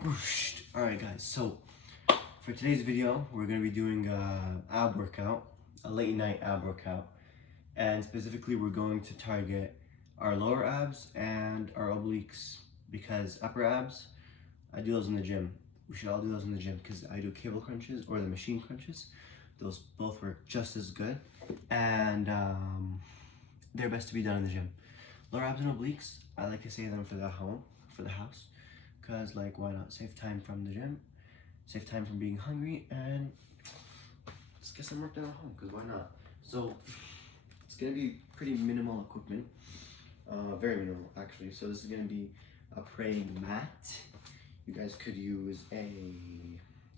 Alright guys, so for today's video, we're going to be doing a ab workout, a late night ab workout. And specifically, we're going to target our lower abs and our obliques, because upper abs, I do those in the gym. We should all do those in the gym because I do cable crunches or the machine crunches. Those both work just as good, and they're best to be done in the gym. Lower abs and obliques, I like to save them for the house, because like, why not? Save time from the gym, save time from being hungry, and let's get some work done at home, because why not? So it's gonna be pretty minimal equipment, very minimal actually. So this is gonna be a praying mat. You guys could use a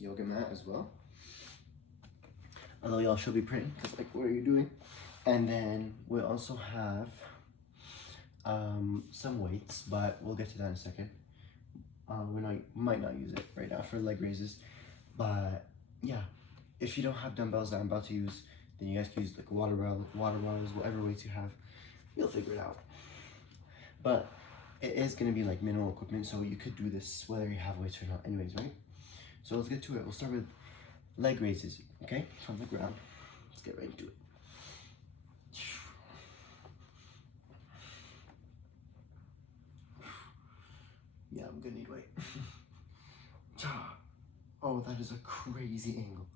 yoga mat as well, although y'all should be praying, because like, what are you doing? And then we'll also have some weights, but we'll get to that in a second. We might not use it right now for leg raises, but yeah, if you don't have dumbbells that I'm about to use, then you guys can use like water bottles, whatever weights you have. You'll figure it out. But it is gonna be like minimal equipment, so you could do this whether you have weights or not anyways, right? So let's get to it. We'll start with leg raises, okay? From the ground. Let's get right into it. Yeah, I'm gonna need weight. Oh, that is a crazy angle.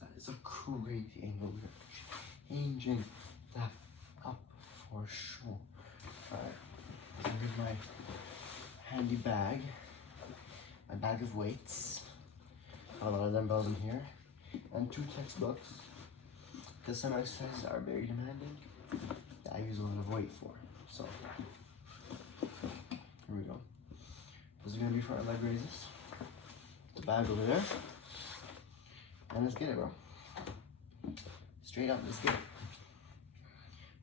That is a crazy angle. We're changing that up for sure. Alright, so here's my handy bag. My bag of weights. A lot of dumbbells in here. And 2 textbooks. Because some exercises are very demanding that I use a lot of weight for. So, here we go. This is going to be for our leg raises. The bag over there. And let's get it, bro. Straight up, let's get it.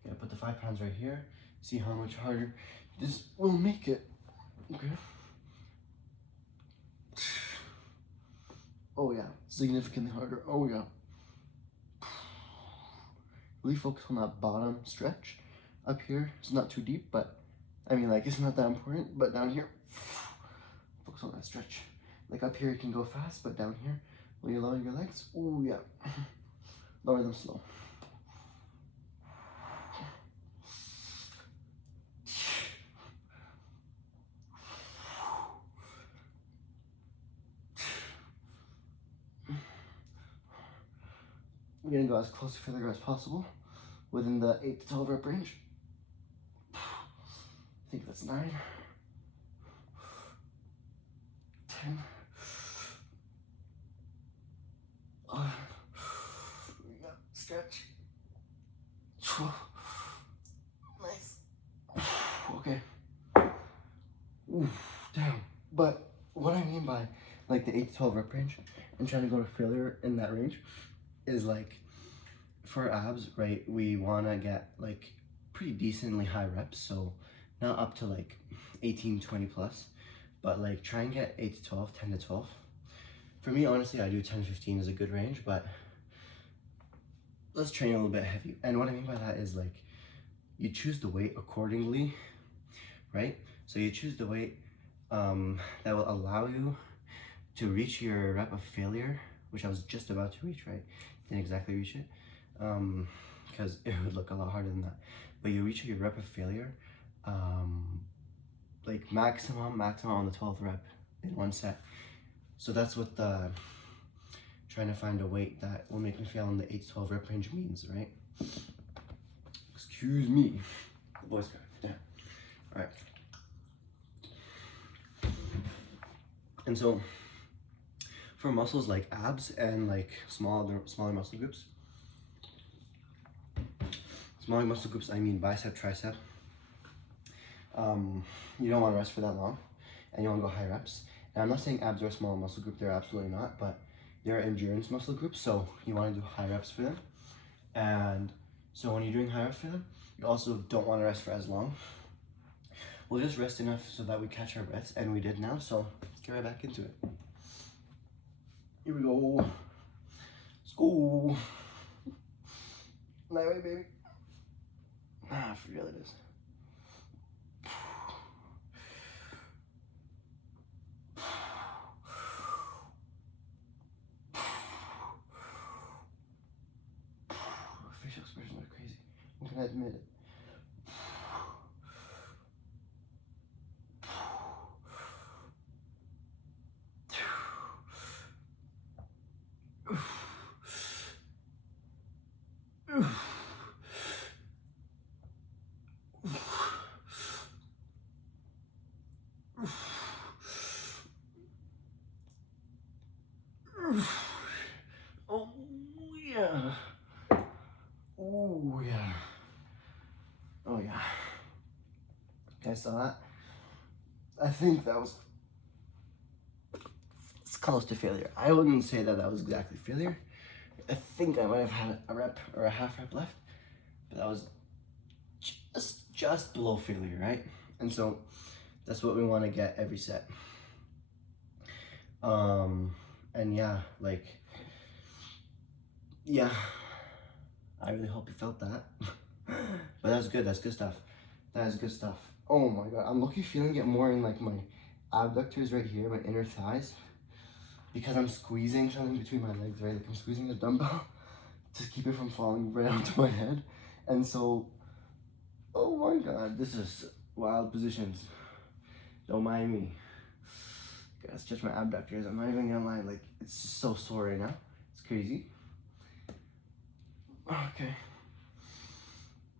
Gonna put the 5 pounds right here. See how much harder this will make it. Okay. Oh yeah, significantly harder. Oh yeah. Really focus on that bottom stretch. Up here, it's not too deep, but I mean, like, it's not that important. But down here, focus on that stretch. Like up here, you can go fast, but down here, when you lower your legs, oh yeah, lower them slow. We're gonna go as close to failure as possible within the 8 to 12 rep range. I think that's 9, 10, 11, stretch, 12, nice, okay, ooh, damn. But what I mean by like the 8 to 12 rep range and trying to go to failure in that range is like, for abs, right, we want to get like pretty decently high reps, so not up to like 18, 20 plus, but like try and get 8 to 12, 10 to 12. For me, honestly, I do 10 to 15 is a good range, but let's train a little bit heavy. And what I mean by that is like, you choose the weight accordingly, right? So you choose the weight that will allow you to reach your rep of failure, which I was just about to reach, right? Didn't exactly reach it, because it would look a lot harder than that. But you reach your rep of failure, like maximum on the 12th rep in 1 set. So that's what the trying to find a weight that will make me fail in the 8 to 12 rep range means, right? Excuse me, voice crack. Yeah. All right. And so for muscles like abs and like smaller muscle groups, I mean bicep, tricep, you don't want to rest for that long, and you want to go high reps. And I'm not saying abs are a small muscle group, they're absolutely not, but they're endurance muscle groups, so you want to do high reps for them. And so when you're doing high reps for them, you also don't want to rest for as long. We'll just rest enough so that we catch our breaths, and we did now, so let's get right back into it. Here we go. Let's go. Lightweight, baby. I forget what it is. gonna admit it. Oh yeah. Oh yeah. Oh yeah. You guys saw that? I think that was, it's close to failure. I wouldn't say that that was exactly failure. I think I might have had a rep or a half rep left, but that was just below failure, right? And so that's what we want to get every set. And yeah, like, yeah, I really hope you felt that. But that's good stuff. That is good stuff. Oh my god, I'm lucky feeling it more in like my abductors right here, my inner thighs, because I'm squeezing something between my legs, right? Like I'm squeezing a dumbbell to keep it from falling right onto my head. And so, oh my god, this is wild positions. Don't mind me. Gotta stretch my abductors. I'm not even gonna lie, like it's just so sore right now. It's crazy. Okay.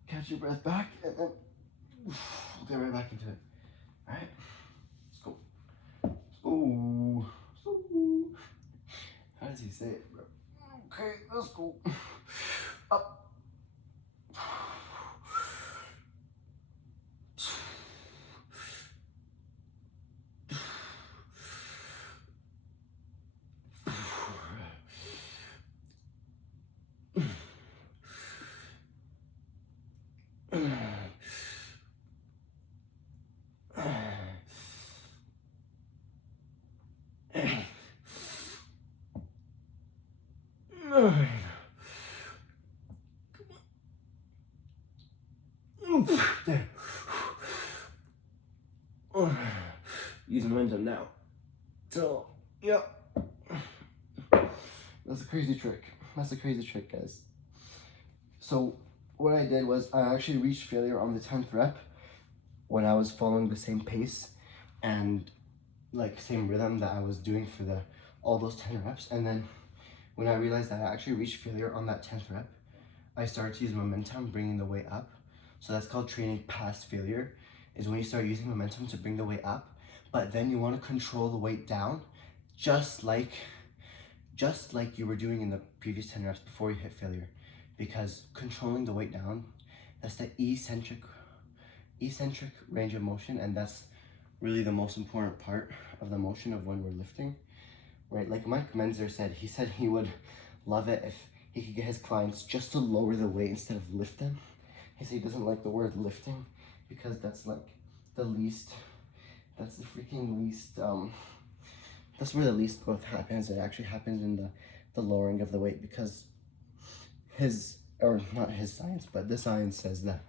Catch your breath back and then we'll get right back into it. Alright? Let's go. Let's go. Let's go. How does he say it, bro? Okay, let's go. Up. There. Use momentum now. So, yeah. That's a crazy trick. That's a crazy trick, guys. So, what I did was I actually reached failure on the 10th rep when I was following the same pace and like same rhythm that I was doing for all those 10 reps. And then when I realized that I actually reached failure on that 10th rep, I started to use momentum, bringing the weight up. So that's called training past failure, is when you start using momentum to bring the weight up, but then you want to control the weight down, just like you were doing in the previous 10 reps before you hit failure. Because controlling the weight down, that's the eccentric range of motion, and that's really the most important part of the motion of when we're lifting, right? Like Mike Menzer said he would love it if he could get his clients just to lower the weight instead of lift them. He said he doesn't like the word lifting because that's like the least, that's the freaking least, that's where the least growth happens. It actually happens in the lowering of the weight, because not his science, but the science says that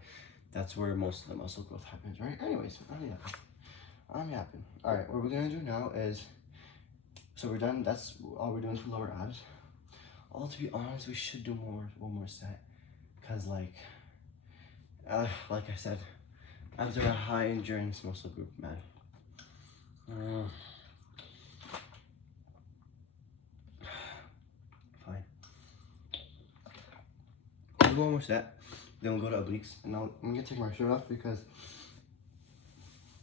that's where most of the muscle growth happens, right? Anyways, I'm yapping. All right, what we're gonna do now is, so we're done. That's all we're doing for lower abs. Although to be honest, we should do one more set, cause like I said, abs are a high endurance muscle group, man. Fine. We'll do one more set, then we'll go to obliques, and I'm gonna take my shirt off because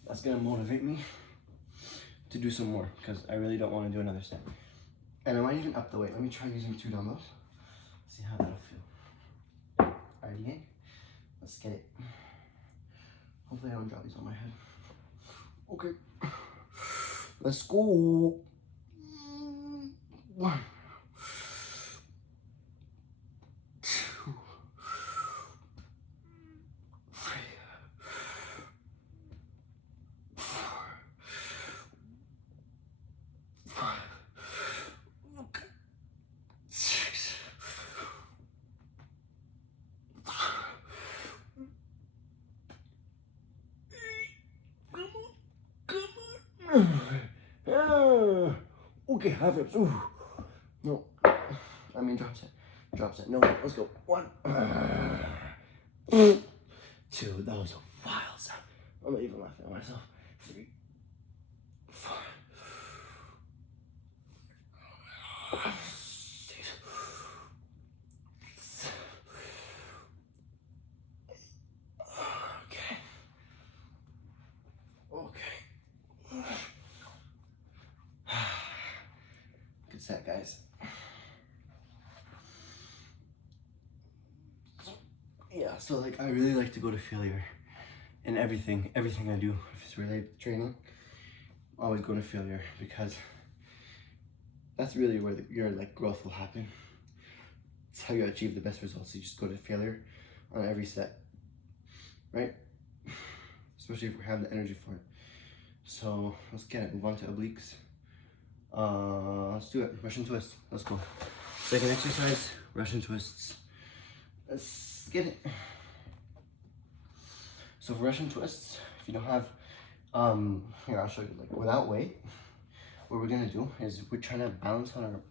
that's gonna motivate me to do some more, because I really don't want to do another set. And I might even up the weight. Let me try using 2 dumbbells. See how that'll feel. Alright, gang? Let's get it. Hopefully I don't drop these on my head. Okay. Let's go. 1, 2, 3, 4, 5. Okay. 6. Okay, half reps. Ooh. No, I mean drop set. No, let's go. 1, 2. That was a wild sound. I'm not even laughing at myself. 3, 4. Okay. Good set, guys. Yeah, so like I really like to go to failure in everything I do. If it's related to training, always go to failure, because that's really where your like growth will happen. It's how you achieve the best results. You just go to failure on every set, right? Especially if we have the energy for it. So let's get it. Move on to obliques. Let's do it. Russian twist. Let's go. Second exercise, Russian twists. Let's get it. So for Russian twists, if you don't have, here I'll show you, like without weight, what we're gonna do is we're trying to balance on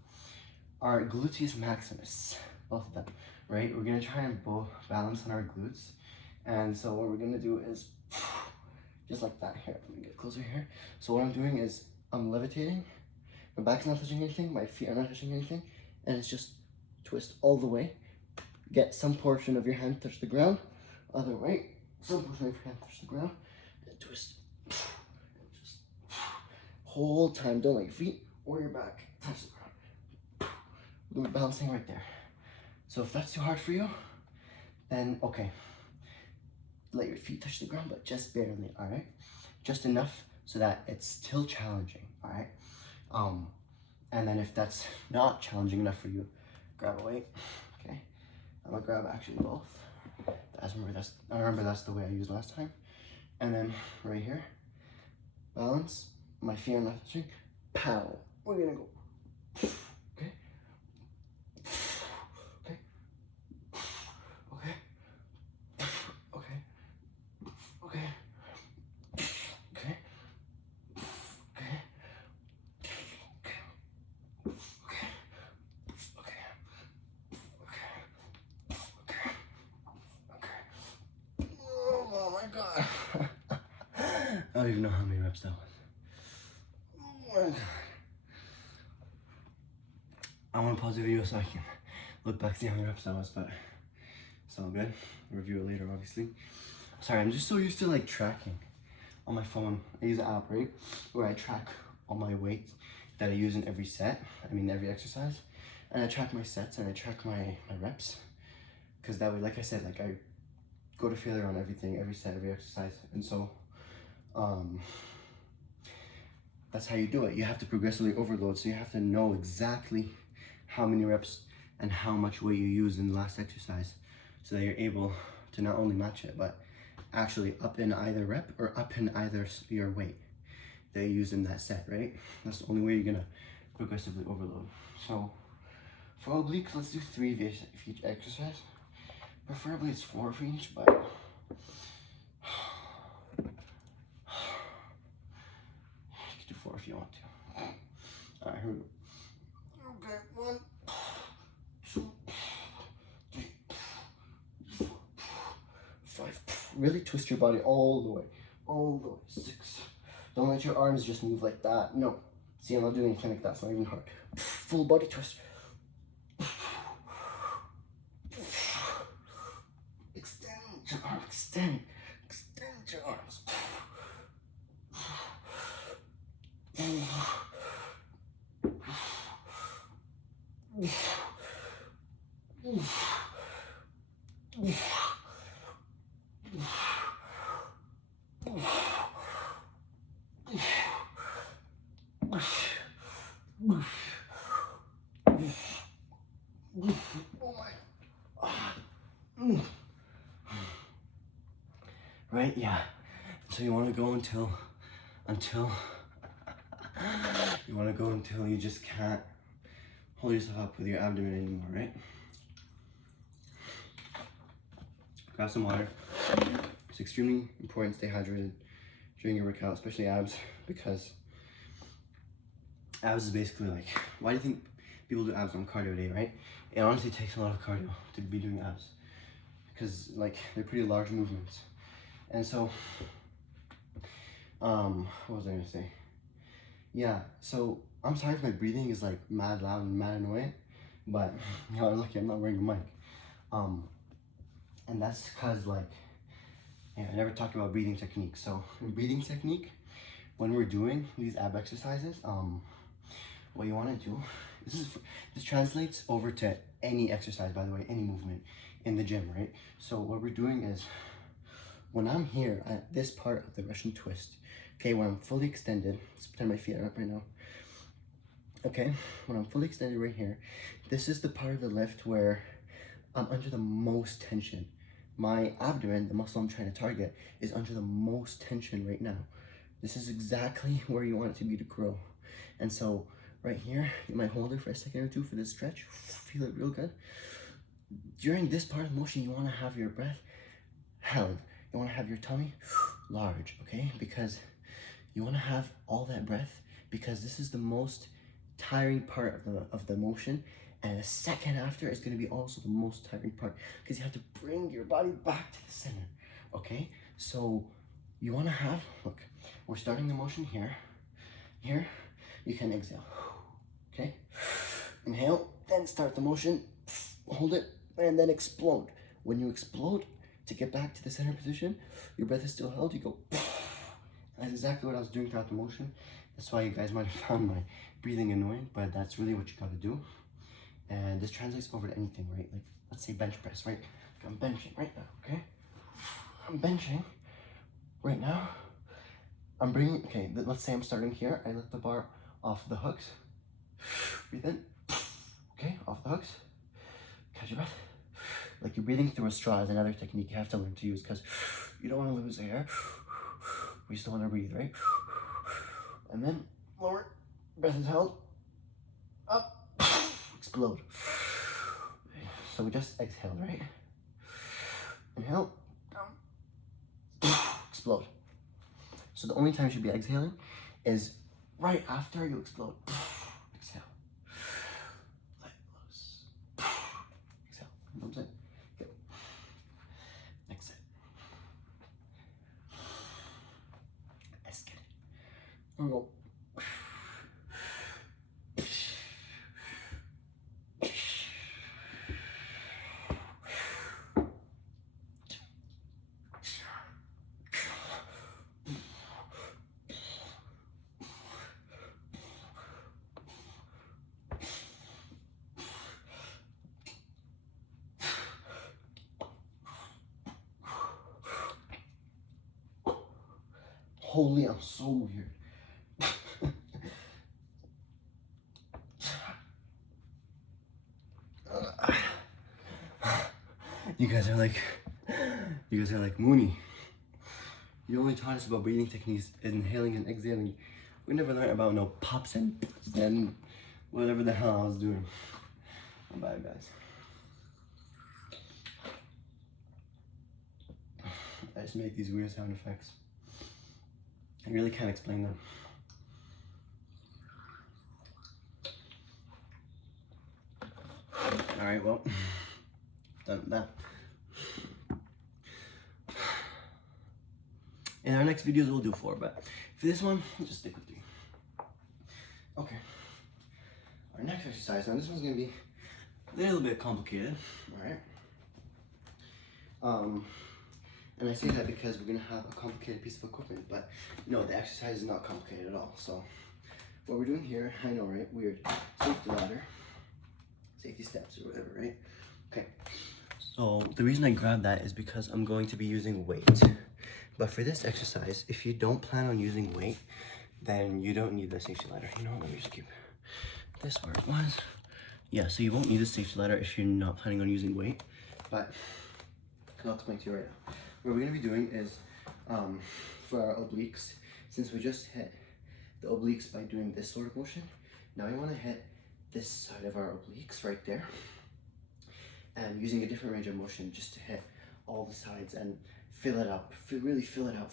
our gluteus maximus, both of them, right? We're gonna try and both balance on our glutes. And so what we're gonna do is just like that. Here, let me get closer here. So what I'm doing is I'm levitating, my back's not touching anything, my feet are not touching anything, and it's just twist all the way. Get some portion of your hand touch the ground, other way, some portion of your hand touch the ground, and twist. Just whole time, don't let your feet or your back touch the ground. We're gonna be balancing right there. So if that's too hard for you, then okay. Let your feet touch the ground, but just barely, all right? Just enough so that it's still challenging, all right? And then if that's not challenging enough for you, grab a weight, okay? I'm gonna grab actually both. I remember that's the way I used last time. And then right here, balance, my feet are not touching, pow. We're gonna go, okay? Okay? Okay? Okay? Okay. Okay. Okay. Okay. Oh my god. I don't even know how many reps that was. Oh my god. I want to pause the video so I can look back, see how many reps that was, but it's all good. Review it later, obviously. Sorry, I'm just so used to like tracking on my phone. I use an app, right, where I track all my weight that I use in every set, every exercise. And I track my sets and I track my reps. Because that way, like I said, like I go to failure on everything, every set, every exercise. And so, that's how you do it. You have to progressively overload. So you have to know exactly how many reps and how much weight you use in the last exercise, so that you're able to not only match it, but actually up in either rep or up in either your weight that you use in that set, right? That's the only way you're gonna progressively overload. So for obliques, let's do 3 of each exercise. Preferably it's 4 for each, but you can do 4 if you want to. All right, here we go. Okay, 1, 2, 3, 4, 5. Really twist your body all the way. 6. Don't let your arms just move like that. No. See, I'm not doing anything like that. It's not even hard. Full body twist. Extend your arms. Extend your arms. Right? Yeah. So you want to go until you just can't hold yourself up with your abdomen anymore, right? Grab some water. It's extremely important to stay hydrated during your workout, especially abs, because abs is basically like, why do you think people do abs on cardio day, right? It honestly takes a lot of cardio to be doing abs, because like they're pretty large movements. And so, what was I gonna say? Yeah, so I'm sorry if my breathing is like mad loud and mad annoying, but y'all are lucky I'm not wearing a mic. And that's cause like, yeah, I never talked about breathing technique. So in breathing technique, when we're doing these ab exercises, what you want to do, this translates over to any exercise, by the way, any movement in the gym, right? So what we're doing is, when I'm here at this part of the Russian twist, okay, when I'm fully extended, let's pretend my feet are up right now. Okay, when I'm fully extended right here, this is the part of the lift where I'm under the most tension. My abdomen, the muscle I'm trying to target, is under the most tension right now. This is exactly where you want it to be to grow. And so right here, you might hold it for a second or two for this stretch. Feel it real good. During this part of the motion, you want to have your breath held. You want to have your tummy large, okay? Because you want to have all that breath, because this is the most tiring part of the motion, and the second after is going to be also the most tiring part, because you have to bring your body back to the center, okay? So you want to have, look, we're starting the motion here. Here, you can exhale, okay? Inhale, then start the motion, hold it, and then explode. When you explode, to get back to the center position, your breath is still held, you go, that's exactly what I was doing throughout the motion. That's why you guys might have found my breathing annoying, but that's really what you gotta do. And this translates over to anything, right? Like, let's say bench press, right? Like I'm benching right now, okay? I'm benching right now. I'm bringing, okay, let's say I'm starting here. I lift the bar off the hooks. Breathe in, okay, off the hooks. Catch your breath. Like you're breathing through a straw is another technique you have to learn to use, because you don't want to lose air. We still want to breathe, right? And then lower, breath is held, up, explode. So we just exhaled, right? Inhale, down, explode. So the only time you should be exhaling is right after you explode. Exhale. Let loose. Exhale. Thumbs in. Good. Exit. Let's get it. Here we go. Holy, I'm so weird. You guys are like Mooney. You only taught us about breathing techniques, inhaling and exhaling. We never learned about no pops and whatever the hell I was doing. I'm bad, guys. I just make these weird sound effects. I really can't explain them. Alright, well, done with that. In our next videos, we'll do 4, but for this one, we'll just stick with 3. Okay. Our next exercise, now this one's gonna be a little bit complicated, alright? And I say that because we're gonna have a complicated piece of equipment, but no, the exercise is not complicated at all. So what we're doing here, I know, right? Weird. Safety ladder, safety steps or whatever, right? Okay. So the reason I grabbed that is because I'm going to be using weight. But for this exercise, if you don't plan on using weight, then you don't need the safety ladder. You know what, let me just keep this where it was. Yeah, so you won't need the safety ladder if you're not planning on using weight, but I'll explain to you right now. What we're gonna be doing is, for our obliques, since we just hit the obliques by doing this sort of motion, now we wanna hit this side of our obliques right there, and using a different range of motion just to hit all the sides and fill it up, really fill it out,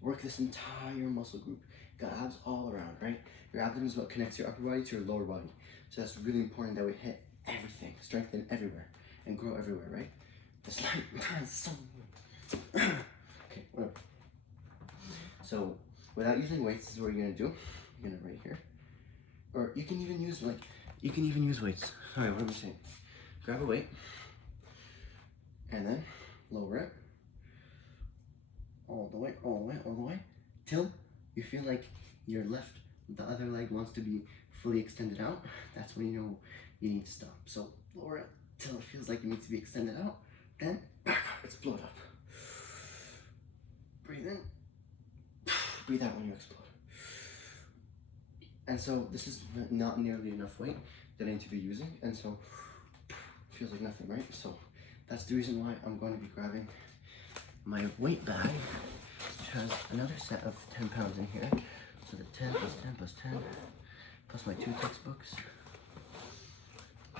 work this entire muscle group. Got abs all around, right? Your abdomen is what connects your upper body to your lower body. So that's really important that we hit everything, strengthen everywhere, and grow everywhere, right? This light is so okay, whatever. So without using weights, this is what you're gonna do. You're gonna right here. Or you can even use weights. Alright, what am I saying? Grab a weight and then lower it all the way, till you feel like your the other leg wants to be fully extended out. That's when you know you need to stop. So lower it till it feels like it needs to be extended out. Then explode up. Breathe in. Breathe out when you explode. And so this is not nearly enough weight that I need to be using, and so feels like nothing, right? So that's the reason why I'm going to be grabbing my weight bag, which has another set of 10 pounds in here. So the 10 plus 10 plus 10 plus my 2 textbooks.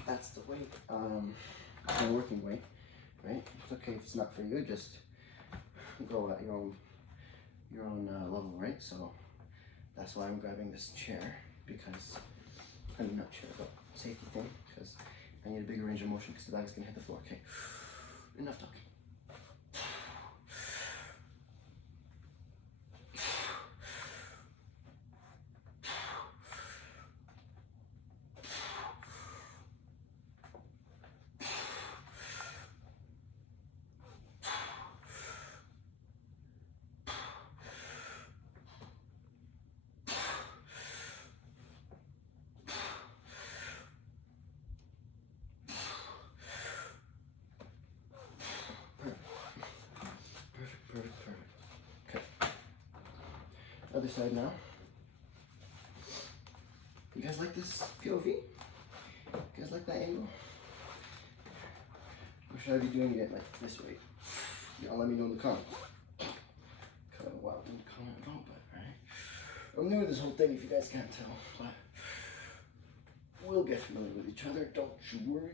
That's the weight, my working weight, right? It's okay if it's not for you, just go at your own level, right? So that's why I'm grabbing this chair, because, I mean not chair, but safety thing, because I need a bigger range of motion because the bag's gonna hit the floor. Okay, enough talking. Perfect. Okay. Other side now. You guys like this POV? You guys like that angle? Or should I be doing it like this way? Y'all let me know in the comments. Kind of wild in the comment about, but alright. I'm new to this whole thing if you guys can't tell, but we'll get familiar with each other, don't you worry.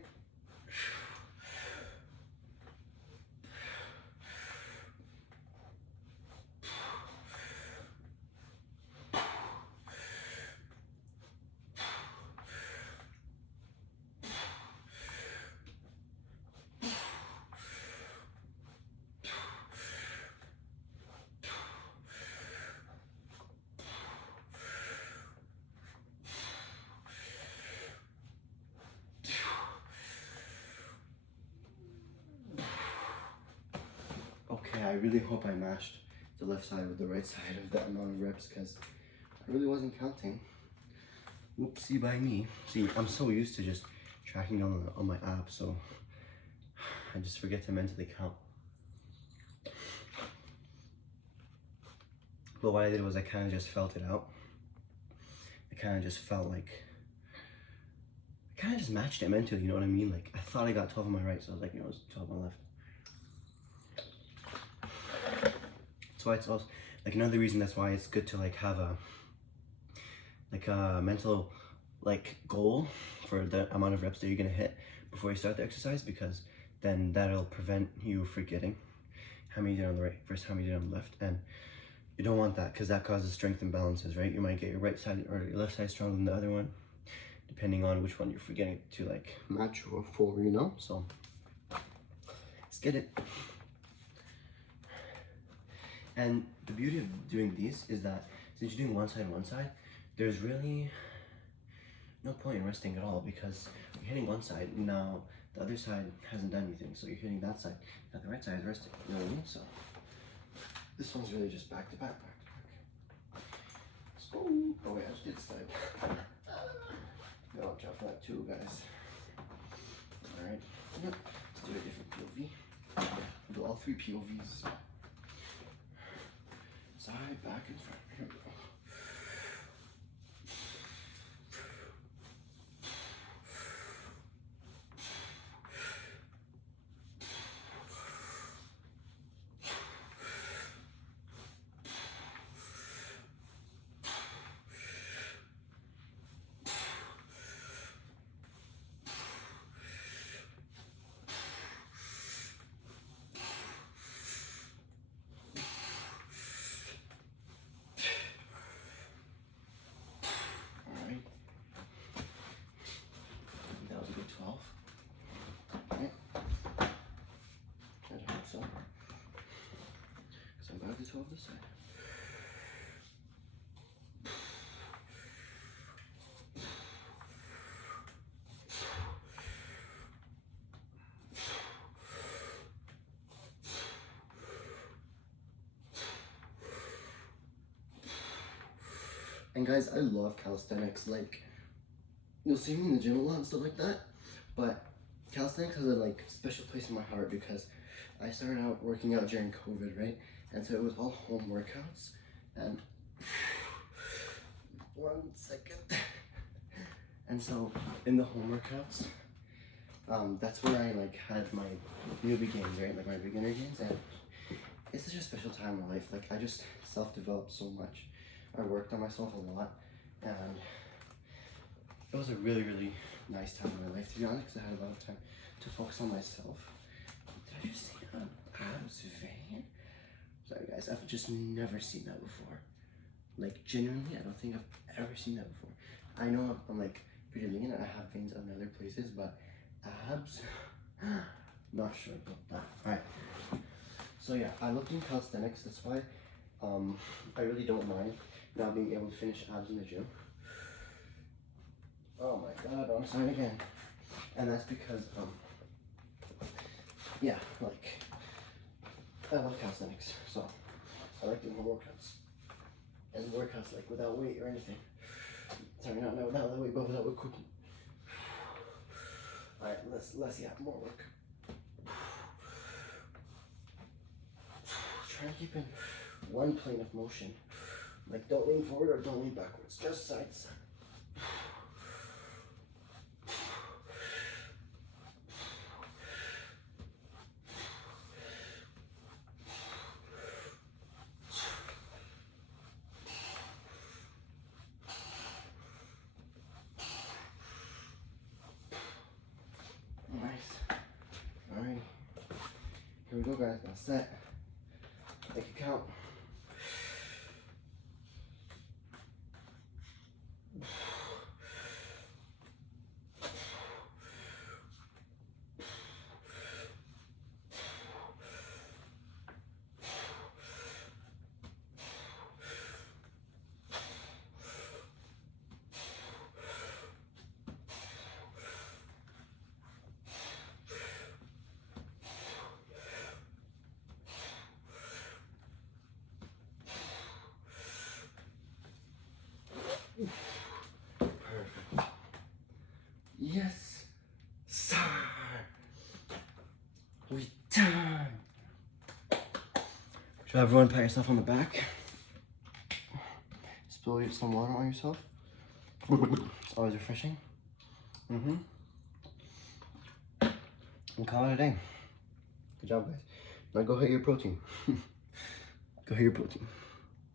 Okay, I really hope I matched the left side with the right side of that amount of reps, because I really wasn't counting. Whoopsie by me. See, I'm so used to just tracking down on my app, so I just forget to mentally count. But what I did was I kind of just felt it out. I kind of just felt like, I kind of just matched it mentally, you know what I mean? Like, I thought I got 12 on my right, so I was like, you know, it was 12 on my left. So it's also, like, another reason that's why it's good to, like, have a mental, like, goal for the amount of reps that you're gonna hit before you start the exercise, because then that'll prevent you forgetting how many you did on the right versus how many you did on the left. And you don't want that, because that causes strength imbalances, right? You might get your right side or your left side stronger than the other one, depending on which one you're forgetting to, like, match or for, you know? So let's get it. And the beauty of doing these is that since you're doing one side, there's really no point in resting at all, because you're hitting one side, now the other side hasn't done anything, so you're hitting that side, now the right side is resting, you know what I mean? So this one's really just back to back. Let's go. Oh wait, I just did the side. Gotta watch out for that too, guys. Alright, let's do a different POV. We'll do all 3 POVs. Side, back, and front. Here we go. go this side. And guys, I love calisthenics. Like, you'll see me in the gym a lot and stuff like that, but calisthenics has a like special place in my heart because I started out working out during COVID, right? And so it was all home workouts. And 1 second. And so in the home workouts, that's where I like had my newbie gains, right? Like my beginner gains, and it's such a special time in my life. Like I just self-developed so much. I worked on myself a lot, and it was a really, really nice time in my life, to be honest, because I had a lot of time to focus on myself. Did I just see an abs vein? Sorry guys, I've just never seen that before. Like genuinely, I don't think I've ever seen that before. I know I'm like pretty lean and I have veins on other places, but abs, not sure about that. Alright, so yeah, I looked in calisthenics, that's why I really don't mind not being able to finish abs in the gym. Oh my god, on side again. And that's because, yeah, like, I love calisthenics, so I like doing home workouts. And workouts like without weight or anything. Sorry, not without weight, but without equipment. Alright, let's more work. Try and keep in one plane of motion. Like don't lean forward or don't lean backwards, just side to side. Nice. Alright. Here we go guys, now set. Make a count. Perfect. Yes, sir. We done. Should everyone pat yourself on the back? Spill some water on yourself. It's always refreshing. And call it a day. Good job, guys. Now go hit your protein. Go hit your protein.